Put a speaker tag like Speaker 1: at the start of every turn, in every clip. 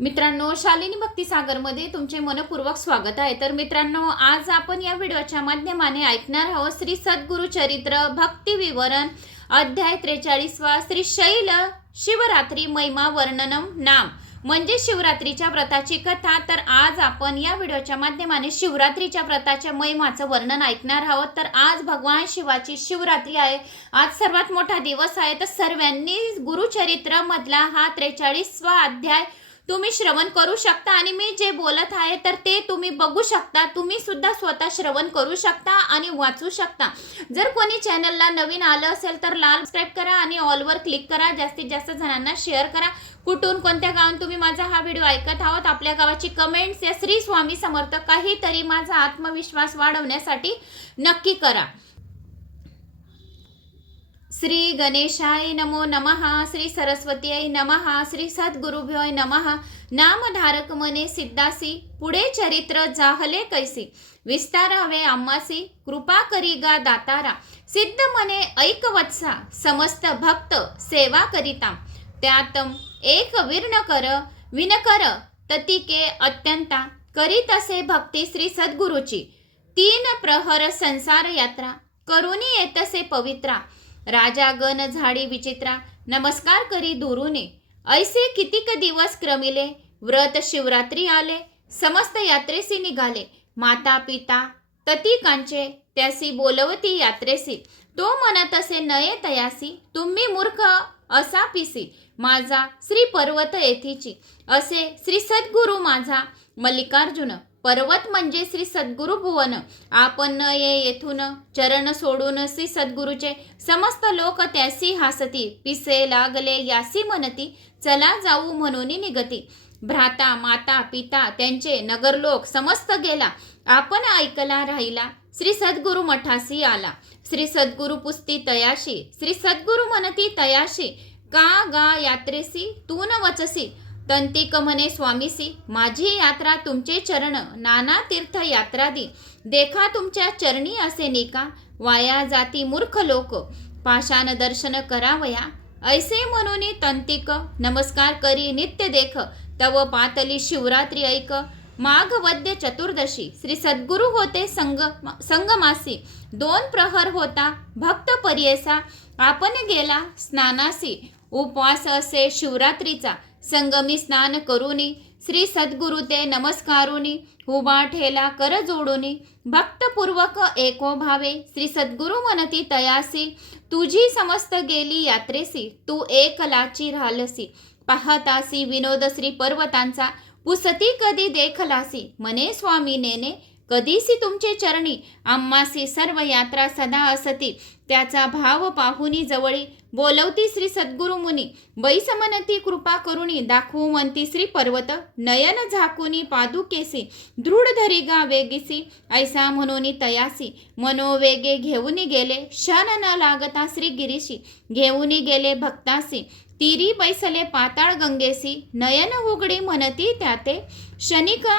Speaker 1: मित्रांनो शालिनी भक्तिसागरमध्ये तुमचे मनपूर्वक स्वागत आहे. तर मित्रांनो आज आपण या व्हिडिओच्या माध्यमाने ऐकणार आहोत श्री सद्गुरु चरित्र भक्ती विवरण अध्याय त्रेचाळीसवा श्री शैल शिवरात्री महिमा वर्णनम नाम. म्हणजे शिवरात्रीच्या व्रताची कथा. तर आज आपण या व्हिडिओच्या माध्यमाने शिवरात्रीच्या व्रताच्या महिमाचं वर्णन ऐकणार आहोत. तर आज भगवान शिवाची शिवरात्री आहे. आज सर्वात मोठा दिवस आहे. तर सर्वांनी गुरुचरित्रामधला हा त्रेचाळीसवा अध्याय तुम्ही श्रवण करू शकता आणि मी जे बोलत आहे तर ते तुम्ही बघू शकता. तुम्ही सुद्धा स्वतः श्रवण करू शकता आणि वाचू शकता. जर कोणी चॅनलला नवीन आलं असेल तर लाल सबस्क्राईब करा आणि ऑलवर क्लिक करा. जास्तीत जास्त जणांना शेअर करा. कुठून कोणत्या गावात तुम्ही माझा हा व्हिडिओ ऐकत आहोत? आपल्या गावाची कमेंट्स या श्री स्वामी समर्थ काहीतरी माझा आत्मविश्वास वाढवण्यासाठी नक्की करा. श्री गणेशाय नमो नमः श्री सरस्वतीय नमः श्री सद्गुरुभ्योय नमः नामधारक मने सिद्धासी पुढे चरित्र जाहले कैसी विस्तार हवे आम्हासी कृपा करी गा दातारा सिद्ध मने ऐक वत्सा समस्त भक्त सेवा करिता त्यात एक विर्ण कर विनकर ततिके अत्यंता करीत असे भक्ती श्री सद्गुरुची तीन प्रहर संसार यात्रा करुणी येतसे पवित्रा राजा गण झाडी विचित्रा नमस्कार करी दुरुने. ऐसे कितीक दिवस क्रमिले व्रत शिवरात्री आले समस्त यात्रेसी निघाले. माता पिता ततिकांचे त्यासी बोलवती यात्रेसी. तो म्हणत असे नये तयासी तुम्ही मूर्ख असा पिसी. माझा श्री पर्वत येथीची. असे श्री सद्गुरु माझा मल्लिकार्जुन. पर्वत म्हणजे श्री सद्गुरु भुवन. आपण न ये येथून चरण सोडून श्री सद्गुरूचे समस्त लोक त्यासी हासती. पिसे लागले यासी म्हणती चला जाऊ म्हणून निगती. भ्राता माता पिता त्यांचे नगरलोक समस्त गेला. आपण ऐकला राहिला श्री सद्गुरु मठासी आला. श्री सद्गुरु पुस्ती तयाशी श्री सद्गुरु म्हणती तयाशी. का गा यात्रेसी तू न वचसी? तंतिक म्हणे स्वामीसी माझी यात्रा तुमचे चरण नाना तीर्थ यात्रा दी देखा तुमच्या चरणी असे निका. वाया जाती मूर्ख लोक. पाषाण दर्शन करावया. ऐसे म्हणून तंतिक नमस्कार करी नित्य देख. तव पातली शिवरात्री ऐक. माघ वद्य चतुर्दशी. श्री सद्गुरु होते संग संगमासी. दोन प्रहर होता भक्त पर्येसा. आपण गेला स्नानासी. उपवास असे शिवरात्रीचा. संगमी स्नान करुनी श्री सद्गुरु ते नमस्कारुनी उभा ठेला कर जोडुनी भक्तपूर्वक एको भावे श्री सद्गुरु मनती तयासी तुझी समस्त गेली यात्रेसी तू एकलाची राहलसी पाहतासी विनोद श्री पर्वतांचा पुसती कधी देखलासी मने स्वामी नेने कधीसी तुमचे चरणी आम्हासी सर्व यात्रा सदा असती त्याचा भाव पाहुनी जवळी बोलवती श्री सद्गुरु मुनी. बैसमनती कृपा करुणी दाखवू म्हणती श्री पर्वत. नयन झाकुनी पादुकेसी दृढ धरिगा वेगिसी. ऐसा म्हणून तयासी. मनोवेगे घेऊन गेले. क्षण न लागता श्री गिरीशी. घेऊन गेले भक्तासी. तिरी बैसले पाताळ गंगेसी. नयन उघडी म्हणती त्याते. क्षणिका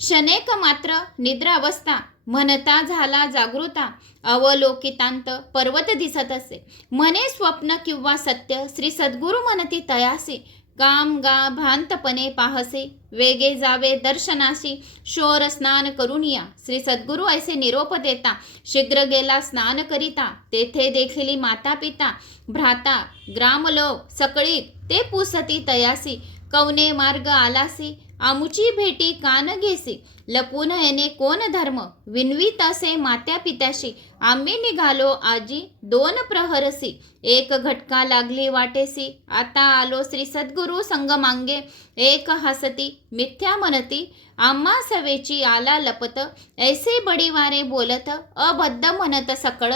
Speaker 1: शनेक मात्र निद्रावस्था. म्हणता झाला जागृता अवलोकितांत पर्वत दिसत असे. म्हणे स्वप्न किंवा सत्य श्री सद्गुरु म्हणती तयासी. काम गा भांतपणे पाहसे वेगे जावे दर्शनाशी. शोर स्नान करून या. श्री सद्गुरु ऐसे निरोप देता. शीघ्र गेला स्नान करिता. तेथे देखील माता पिता भ्राता ग्रामलोक सकळी ते पुसती तयासी. कवने मार्ग आलासी? आमुची भेटी कान घेसी. लपून येणे कोण धर्म? विनवीत असे मात्या पित्याशी आम्ही निघालो आजी दोन प्रहरसी. एक घटका लागली वाटेसी. आता आलो श्री सद्गुरु संग मांगे. एक हसती मिथ्या म्हणती आम्हा सवेची आला लपत. ऐसे बडीवारे बोलत अबद्ध म्हणत सकळ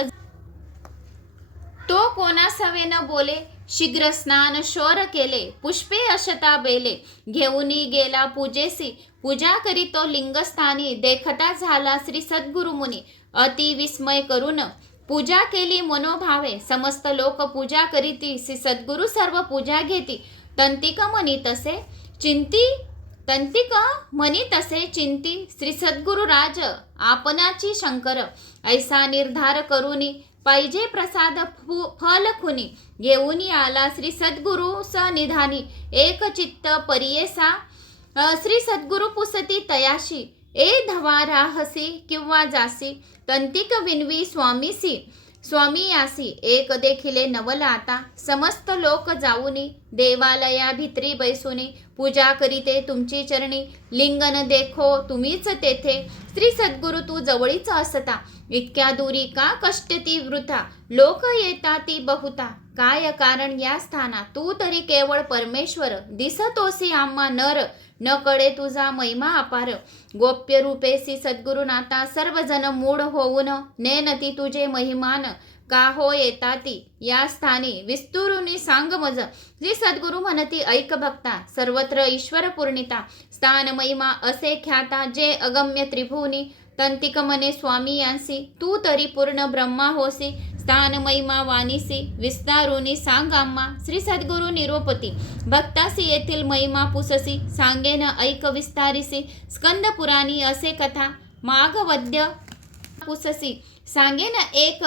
Speaker 1: तो कोणा न बोले शीघ्र स्नान शोर केले पुष्पे अशता बेले. घेऊनी गेला पूजेसी पूजा करी तो लिंगस्थानी देखता झाला श्री सद्गुरुमुनी. अति विस्मय करून पूजा केली मनोभावे समस्त लोक पूजा करीती श्री सद्गुरु सर्व पूजा घेती. तंतिक मनी तसे चिंती तंतिक मनी तसे चिंती श्री सद्गुरु राज आपणाची शंकर. ऐसा निर्धार करुनी पाहिजे प्रसाद फु फल खुनी. घेऊन आला श्री सद्गुरु सनिधानी. एक चित्त परियेसा श्री सद्गुरु पुसती तयाशी. ए धवा राहसी किंवा जासी. तंतिक विनवी स्वामीसी. स्वामी यासी एक देखिले नवल आता समस्त लोक जाऊनी देवालया भित्री बैसुनी पूजा करीते तुमची चरणी. लिंगन देखो तुम्हीच तेथे. श्री सद्गुरु तू जवळीच असता. इतक्या दूरी का कष्ट ती वृथा? लोक येता ती बहुता. काय कारण या स्थाना तू तरी केवळ परमेश्वर. दिसतोसी आम्हा नर. न कळे तुझा महिमा अपार. गोप्य रूपेसी सद्गुरुनाथा सर्वजण मूढ होऊन नेनती तुझे महिमान. का हो येताती? या स्थानी विस्तुरुनी सांग मज. जी सद्गुरु म्हणती ऐक भक्ता सर्वत्र ईश्वर पूर्णिता स्थान महिमा असे ख्याता जे अगम्य त्रिभुवनी. तंतिक मने स्वामी यांसी तू तरी पूर्ण ब्रह्मा होसी स्थान महिमा वाणीसी विस्तारुनी सांग आम्हा श्री सद्गुरु निरोपती भक्तासी येथील महिमा पुससी सांगेन ऐक विस्तारिसी स्कंद पुराणी असे कथा मागवद्य पुससी सांगेन एक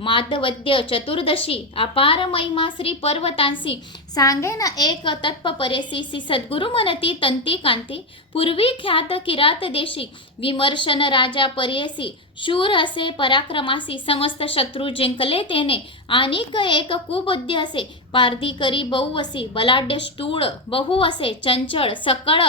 Speaker 1: माधवद्य चतुर्दशी अपार महिमा श्री पर्वतांसी सांगेन एक तत्परेसी श्री सद्गुरु मनती तंती कांती पूर्वी ख्यात किरात देशी विमर्शन राजा पर्यसी शूर असे पराक्रमासी समस्त शत्रू जिंकले तेने आणिक एक कुबुद्धी असे पारधी करी बहु असे बलाढ्य स्टूळ बहु असे चंचळ सकळ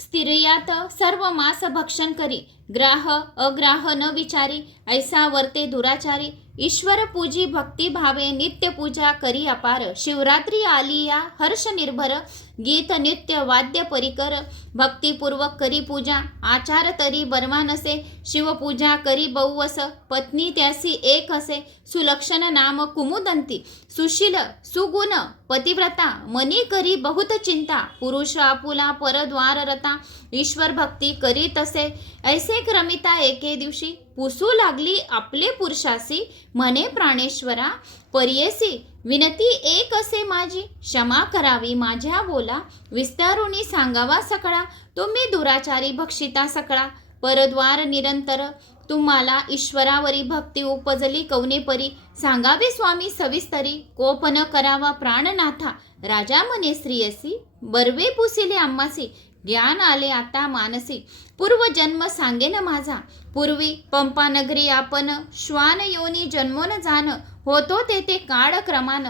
Speaker 1: स्थिरयात सर्व मास भक्षण करी ग्राह अग्राह न विचारी ऐसा वर्ते दुराचारी ईश्वर पूजी भक्ती भावे नित्य पूजा करी अपार शिवरात्री आली या हर्ष निर्भर गीत नित्य वाद्य परिकर भक्तिपूर्वक करी पूजा आचार तरी बर्मानसे शिवपूजा करी बहुवस पत्नी त्यासी एक असे सुलक्षण नाम कुमुदंती सुशील सुगुण पतिव्रता मनी करी बहुत चिंता पुरुष आपुला परद्वार रता ईश्वर भक्ती करी तसे ऐसे क्रमिता एके दिवशी पुसू लागली आपले पुरुषासी म्हणे प्राणेश्वरा पर्येसी विनती एक असे माझी. क्षमा करावी माझ्या बोला. विस्तारुनी सांगावा सकळा. तुम्ही दुराचारी भक्षिता सकळा. परद्वार निरंतर. तुम्हाला ईश्वरावरी भक्ती उपजली कवने परी. सांगावे स्वामी सविस्तरी. कोपन करावा प्राणनाथा. राजा म्हणे श्रीयसी बर्वे पुसिले आम्हासी ज्ञान आले आता मानसी. पूर्वजन्म सांगेन माझा. पूर्वी पंपानगरी आपण श्वान योनी जन्मोन जाण. होतो तेथे काळ क्रमान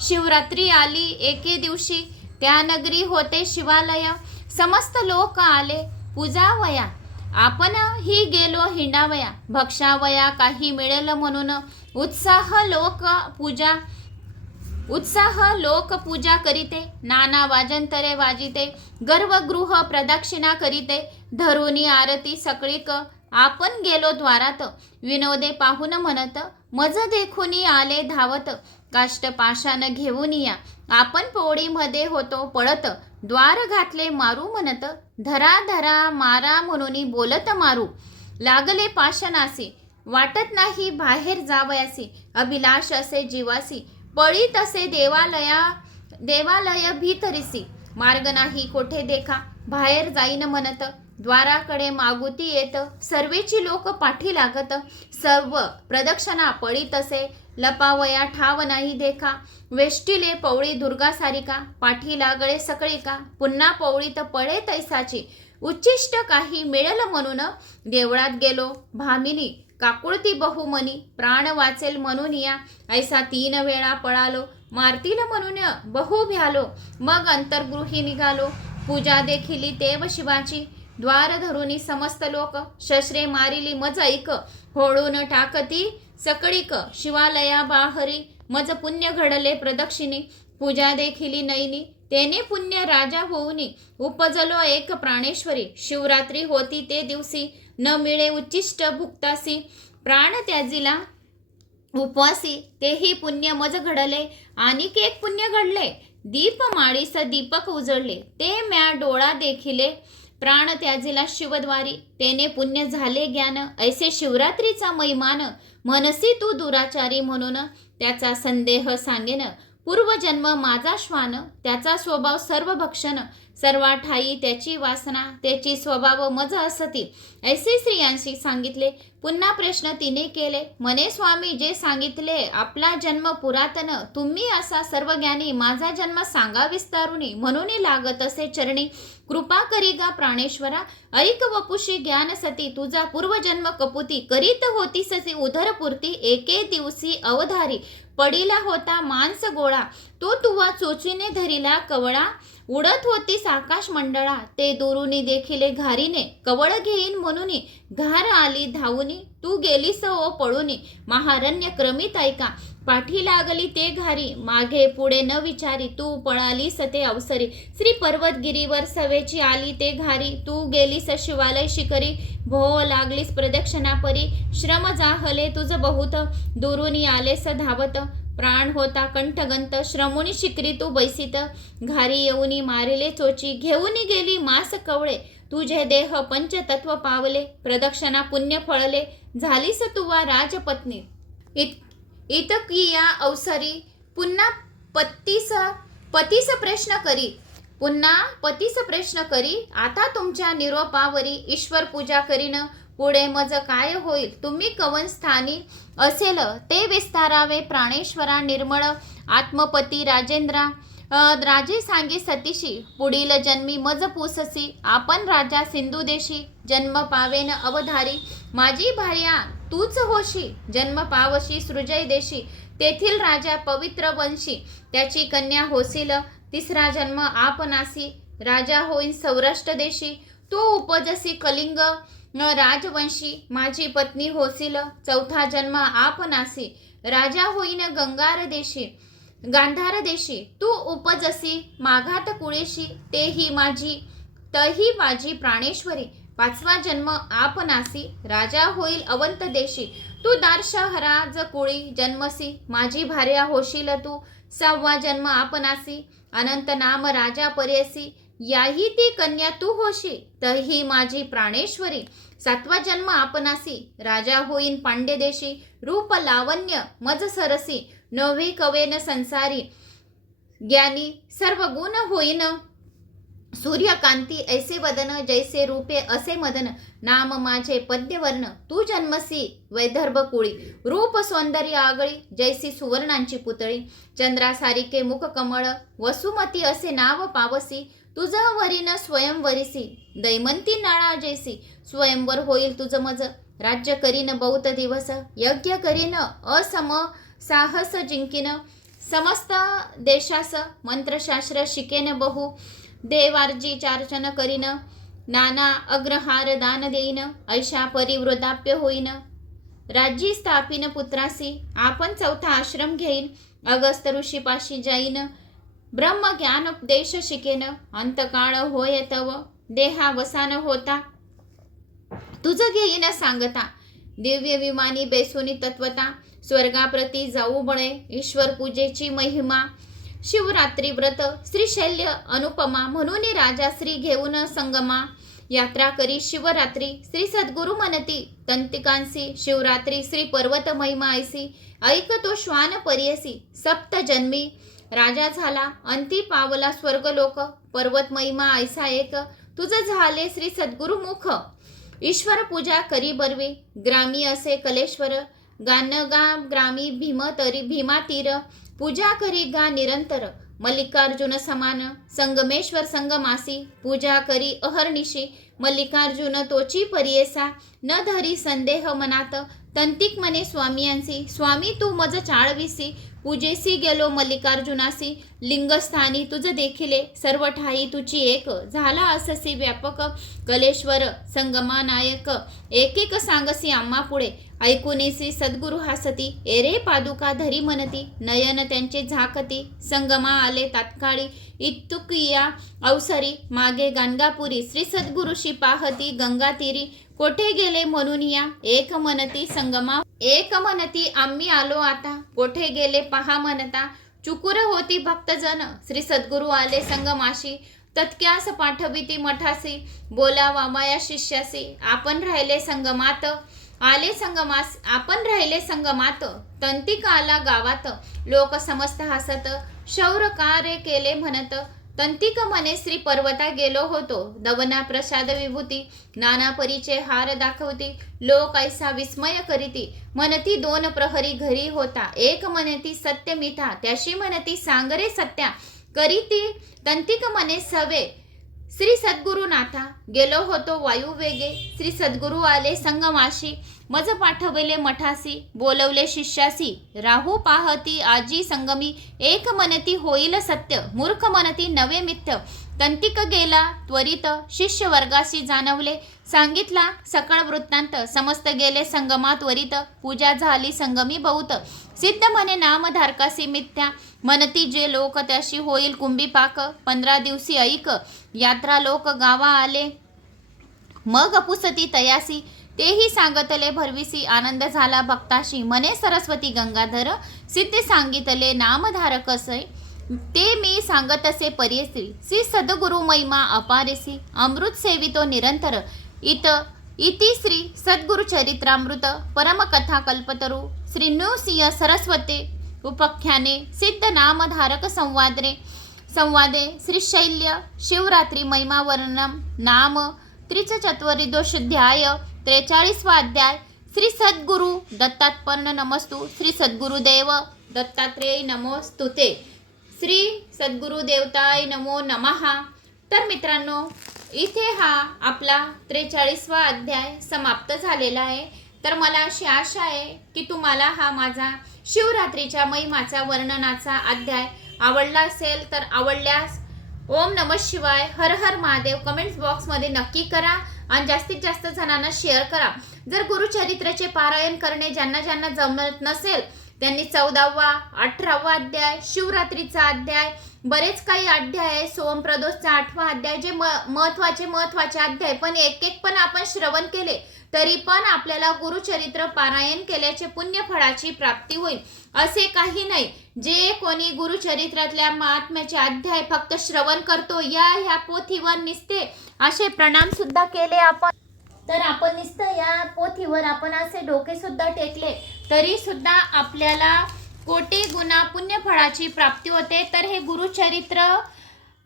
Speaker 1: शिवरात्री आली एके दिवशी. त्या नगरी होते शिवालय. समस्त लोक आले पूजावया. आपण ही गेलो हिंडावया. भक्षावया काही मिळेल म्हणून. उत्साह लोक पूजा उत्साह लोक पूजा करीते नाना वाजंतरे वाजिते गर्वगृह प्रदक्षिणा करीते धरुणी आरती सकळीक आपण गेलो द्वारात विनोदे पाहून म्हणत मज देखुनी आले धावत काष्ट पाशान घेऊन या आपण पोळीमध्ये होतो पळत द्वार घातले मारू म्हणत धरा धरा मारा म्हणून बोलत मारू लागले पाशनासी वाटत नाही बाहेर जावयासी अभिलाष असे जीवासी पळी तसे देवालया देवालय भीतरिसी. मार्ग नाही कोठे देखा बाहेर जाईन म्हणत द्वाराकडे मागुती येत सर्वेची लोक पाठी लागत. सर्व प्रदक्षिणा पळी तसे लपावया ठाव नाही देखा. वेष्टीले पवळी दुर्गा सारिका पाठी लागळे सकळिका. पुन्हा पवळीत पळे तैसाची. उच्चिष्ट काही मिळेल म्हणून देवळात गेलो. भामिनी काकुळती बहुमनी प्राण वाचेल म्हणून या. ऐसा तीन वेळा पळालो मारतील म्हणून बहु भ्यालो. मग अंतर्गृही निघालो. पूजा देखिली देव शिवाची. द्वार धरुनी समस्त लोक शस्त्रे मारिली मज ऐक. होळून टाकती सकळीक शिवालया बाहरी. मज पुण्य घडले प्रदक्षिणी. पूजा देखिली नैनी तेने पुण्य राजा होऊनी. उपजलो एक प्राणेश्वरी. शिवरात्री होती ते दिवशी न मिळे उच्चिष्ट भुक्तासी. प्राण त्याजीला उपवासी. तेही पुण्य मज घडले. आणिक एक पुण्य घडले. दीप माळीस दीपक उजळले. ते म्या डोळा देखिले. प्राण त्याजीला शिवद्वारी. तेने पुण्य झाले ज्ञान. ऐसे शिवरात्रीचा मैमान. मनसी तू दुराचारी म्हणून. त्याचा संदेह सांगेन. पूर्वजन्म माझा श्वान त्याचा स्वभाव सर्व भक्षण सर्वा ठाई त्याची वासना त्याची स्वभाव मज असती. ऐसे स्त्रियांशी सांगितले पुन्हा प्रश्न तिने केले मने स्वामी जे सांगितले आपला जन्म पुरातन तुम्ही असा सर्व ज्ञानी माझा जन्म सांगा विस्तारुनी म्हणून लागत असे चरणी. कृपा करी गा प्राणेश्वरा ऐक वपुषी ज्ञान सती तुझा पूर्वजन्म कपुती करीत होती ससी उधरपूर्ती एके दिवसी अवधारी. पडिला होता मांस गोळा. तो तुवा चोचीने धरिला कवळा उडत होतीस आकाश मंडळा. ते दुरुनी देखिले घारीने कवळ घेईन म्हणून घार आली धावुनी. तू गेलीस ओ पळूनी. महारण्य क्रमित ऐका. पाठी लागली ते घारी. मागे पुढे न विचारी तू पळालीस ते अवसरी. श्री पर्वतगिरीवर सवेची आली ते घारी. तू गेलीस शिवालय शिखरी. भो लागलीस प्रदक्षिणापरी. श्रम जाहले तुझ बहुत. दुरुनी आलेस धावत. प्राण होता कंठगंत. श्रमुनी शिकरी तू बैसित. घारी येऊनी मारिले चोची. घेऊनी गेली मास कवळे. तुझे देह पंचतत्व पावले. प्रदक्षिणा पुण्य फळले. झालीस तुवा राजपत्नी. इत इतकिया अवसरी पुन्हा पतीस पतीस प्रश्न करी पुन्हा पतीस प्रश्न करी आता तुमच्या निरोपावरी ईश्वर पूजा करीन पुढे मज काय होईल तुम्ही कवन स्थानी असेल ते विस्तारावे प्राणेश्वरा निर्मळ आत्मपती राजेंद्रा राजे सांगे सतीशी पुढील जन्मी मज पुससी आपण राजा सिंधू देशी जन्म पावेन अवधारी माझी भार्या तूच होशी जन्म पावशी सृजय देशी तेथील राजा पवित्र वंशी त्याची कन्या होसील तिसरा जन्म आपनासी राजा होईन सौराष्ट्र देशी तू उपजसी कलिंग राजवंशी माझी पत्नी होसील चौथा जन्म आपनासी राजा होईन गंगार देशी गांधार देशी तू उपजसी माघात कुळेशी तेही माझी तही माझी प्राणेश्वरी पाचवा जन्म आपनासी राजा होईल अवंत देशी. तू दारशहराज कुळी जन्मसी माझी भार्या होशील तू. सहावा जन्म आपनासी अनंत नाम राजा पर्यसी. याही ती कन्या तू होशी तही माझी प्राणेश्वरी. सातवा जन्म आपनासी राजा होईन पांडे देशी. रूप लावण्य मज सरसी. नवे कवेन संसारी. ज्ञानी सर्व गुण होईन. सूर्यकांती ऐसे वदन जैसे रूपे असे मदन नाम माझे पद्यवर्ण तू जन्मसी वैदर्भ कुळी रूप सौंदर्य आगळी जैसी सुवर्णांची पुतळी. चंद्रासारिके मुख कमळ वसुमती असे नाव पावसी. तुझा वरीन स्वयंवरीसी दैमंती नाळा जैसी. स्वयंवर होईल तुझं मज राज्य करीन बहुत दिवस यज्ञ करीन असम साहस जिंकीन. समस्त देशास मंत्रशास्त्र शिकेन बहु देवार्जी चार्चन करीन नाना अग्रहार दान देईन ऐशा परिवृदाप्य होईन. राज्यी स्थापिन पुत्रासी आपण चौथा आश्रम घेईन अगस्त ऋषीपाशी जाईन. ब्रह्मज्ञान उपदेश शिकेन अंतकाळ होय तव देहावसान होता. तुझ घेईन सांगता दिव्य विमानी बेसुनी तत्वता स्वर्गाप्रती जाऊ बळे ईश्वर पूजेची महिमा शिवरात्री व्रत श्रीशैल्य अनुपमा म्हणून राजा श्री घेऊन संगमा. यात्रा करी शिवरात्री श्री सद्गुरु मनती तंतिकांसी शिवरात्री श्री पर्वत महिमा ऐसी ऐक तो श्वान परियसी सप्त जन्मी. राजा झाला अंती पावला स्वर्गलोक पर्वत महिमा ऐसा एक तुझं झाले श्री सद्गुरु मुख. ईश्वर पूजा करी बरवी ग्रामी असे कलेश्वर गानगा ग्रामी भीम तरी भीमा तीर. पूजा करी गा निरंतर. मल्लिकार्जुन समान संगमेश्वर संगमासी. पूजा करी अहर्निशी. मल्लिकार्जुन तोची परियेसा. न धरी संदेह मनात. तंतिक मने स्वामीयांसी. स्वामी तू मज चाळविसी. पूजेसी गेलो मल्लिकार्जुनासी. लिंगस्थानी तुझ देखिले. सर्व ठाई तुझी एक. झाला अससी व्यापक. कलेश्वर संगमानायक. एक एक सांगसी आम्हा पुढे ऐकुनीसी सद्गुरु हासती एरे पादुका धरी मनती नयन त्यांचे झाकती संगमा आले तात्काळी इत्तुकिया अवसरी मागे गाणगापुरी श्री सद्गुरुशी पाहती गंगातीरी कोठे गेले म्हणून या? एक म्हणती संगमा एक म्हणती आम्ही आलो आता कोठे गेले पहा म्हणता चुकुर होती भक्तजन श्री सद्गुरु आले संगमाशी तत्क्यास पाठविती मठासी बोला वामाया शिष्यासी आपण राहिले संगमात आले संगमास आपण राहिले संगमात तंतिक आला गावात. लोक समस्त हसत शौर कार्य केले म्हणत. तंतिक मने श्री पर्वता गेलो होतो. दवना प्रसाद विभूती नाना परीचे हार दाखवती. लोक ऐसा विस्मय करीती. म्हणती दोन प्रहरी घरी होता. एक म्हणती सत्य मिथा त्याशी म्हणती सांगरे सत्या. करीती तंतिक मने सवे. श्री सद्गुरुनाथा गेलो होतो वायू वेगे श्री सद्गुरु आले संगमाशी मज पाठवले मठासी बोलवले शिष्यासी. राहू पाहती आजी संगमी एक मनती होईल सत्य मूर्ख मनती नवे मिथ्य तंतिक गेला त्वरित शिष्य वर्गाशी जाणवले. सांगितला सकळ वृत्तांत. समस्त गेले संगमा त्वरित. पूजा झाली संगमी बहुत. सिद्ध म्हणे नामधारकासी मिथ्या. मनती जे लोक त्याशी होईल कुंभी पाक. पंधरा दिवशी ऐक. यात्रा लोक गावा आले. मग पुसती तयासी. तेही सांगतले भरविसी आनंद झाला भक्ताशी. मने सरस्वती गंगाधर. सिद्ध सांगितले नामधारक असे ते मी सांगत असे पर्यसी श्री सद्गुरु महिमा अपारेसी अमृत सेवितो निरंतर. इत इति श्री सद्गुरु चरित्रामृत परमकथा कल्पतरू. श्री नृसिंह सरस्वते उपाख्याने सिद्ध नामधारक संवादरे संवादे. श्रीशैल्य शिवरात्री महिमा नाम. त्रिचचत्वरिदोषध्याय त्रेचाळीसवा अध्याय. श्री सद्गुरु दत्तात्पर्ण नमस्तु. श्री सद्गुरुदेव दत्तात्रेय नमोस्तुते. श्री सद्गुरु देवताय नमो नमहा. तर मित्रांनो इथे हा आपला त्रेचाळीसवा अध्याय समाप्त झालेला आहे. तर मला अशी आशा आहे की तुम्हाला हा माझा शिवरात्रीच्या महिमाचा वर्णनाचा अध्याय आवडला असेल तर आवडल्यास ओम नम शिवाय हर हर महादेव कमेंट्स बॉक्समध्ये नक्की करा आणि जास्तीत जास्त जणांना शेअर करा. जर गुरुचरित्राचे पारायण करणे ज्यांना ज्यांना जमत नसेल त्यांनी चौदावा अठरावा अध्याय शिवरात्रीचा अध्याय बरेच काही अध्याय आहे. सोमप्रदोषचा आठवा अध्याय जे म महत्त्वाचे महत्त्वाचे अध्याय. पण एक एक पण आपण श्रवण केले तरी पण आपल्याला गुरुचरित्र पारायण केल्याचे पुण्यफळाची प्राप्ती होईल असे काही नाही. जे कोणी गुरुचरित्रातल्या महात्म्याचे अध्याय फक्त श्रवण करतो या ह्या पोथीवर निसते असे प्रणाम सुद्धा केले आपण. तर आपण नुसतं या पोथीवर आपण असे डोके सुद्धा टेकले तरी सुद्धा आपल्याला कोटी गुणा पुण्यफळाची प्राप्ती होते. तर हे गुरुचरित्र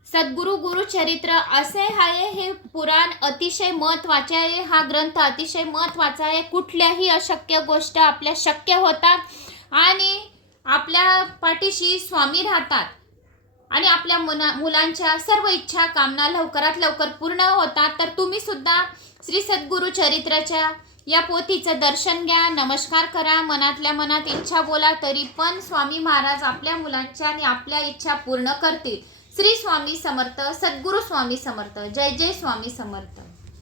Speaker 1: सद्गुरु गुरुचरित्र असे आहे हे पुराण अतिशय महत्त्वाचे आहे. हा ग्रंथ अतिशय महत्त्वाचा आहे. कुठल्याही अशक्य गोष्ट आपल्या शक्य होतात आणि आपल्या पाठीशी स्वामी राहतात आणि आपल्या मुना मुलांच्या सर्व इच्छा कामना लवकरात लवकर पूर्ण होतात. तर तुम्ही सुद्धा श्री सद्गुरु चरित्राच्या या पोथीचं दर्शन घ्या नमस्कार करा मनातल्या मनात इच्छा बोला तरी पण स्वामी महाराज आपल्या मुलांच्या आणि आपल्या इच्छा पूर्ण करतील. श्री स्वामी समर्थ सद्गुरु स्वामी समर्थ जय जय स्वामी समर्थ.